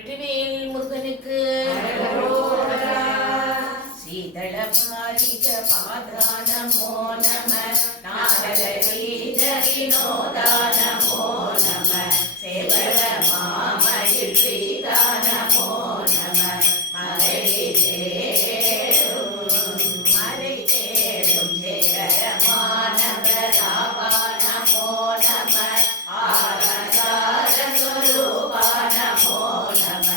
வெற்றிவேல் முருகனுக்கு சீதளமாலிக பாதா நமோ நம நாரதீதரினோதா நமோ நம சேவல மாமயில் பிரீதா நமோ நம மலை தேடும் ஜெயரமான பிரதாபா நமோ நம ஆகார சொரூபா நமோ நம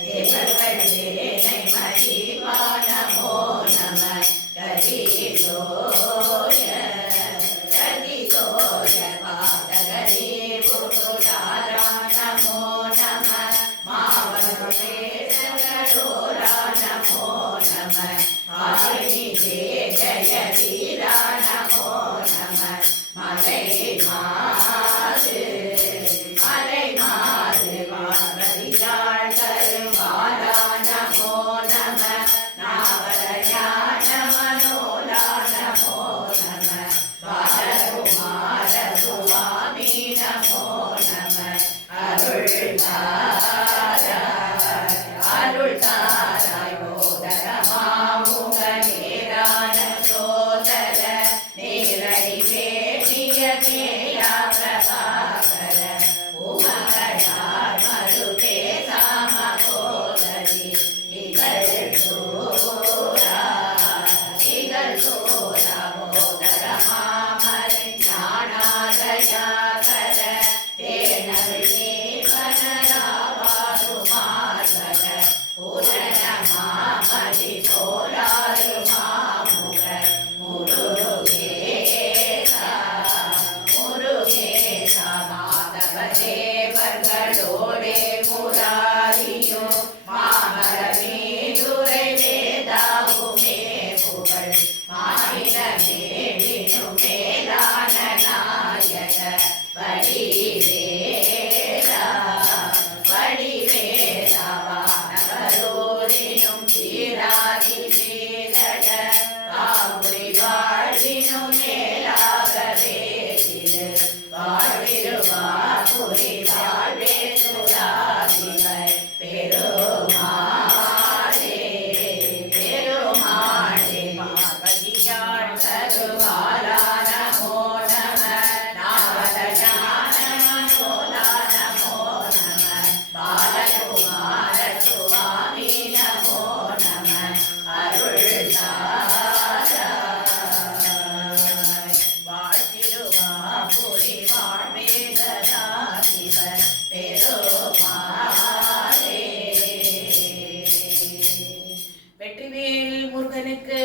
தேவர்கள் வேலை மகிபா நமோ நம கரிதோஷ பாதகரே புருடாரா நமோ நம மாவனோரா நமோ நம ஆரணி ஜெய வீரா நமோ நம மலை மாறு பார்வதியாள் கருமாலா நமோ நம நாவலஞான மனோலா நமோ நம பாலகுமார சுவாமி நமோ நம அருள் தாராய் போதர மாமுக நேரான சோதர நேரடி வேணிய கேயா பிரபாகர உமகடார் மருகே சாமகோதரி இகழ் சோரா போதர மாமரை ஞானாதயாகர தேனருள் நீவனராவாருமாகர பூரண மாமதி போராரு மாமுக முருகேசா மாதவ தேவர்களோடே முராரியும் மாமரமே துரை வேதாவுமே புகழ் மாநில மேலினும் மேலான நாயக வடிவேலா வானவரோரினும் சீராகி சீரட காமுறி வாழ்வினும் மேலாக வேதிரு வாழ்விருவாபுரி வாழ்வே சுராதிவை பெருமாளே பார்வதியாள் கருமாலா நமோ நம நாவலஞான மனோலா நமோ நம பாலகுமார சுவாமி நமோ நம அருள் வாழ்த்திருவாபுரி வாழ்வேதராதிவர் பெருமாளே. வெற்றிவேல் முருகனுக்கு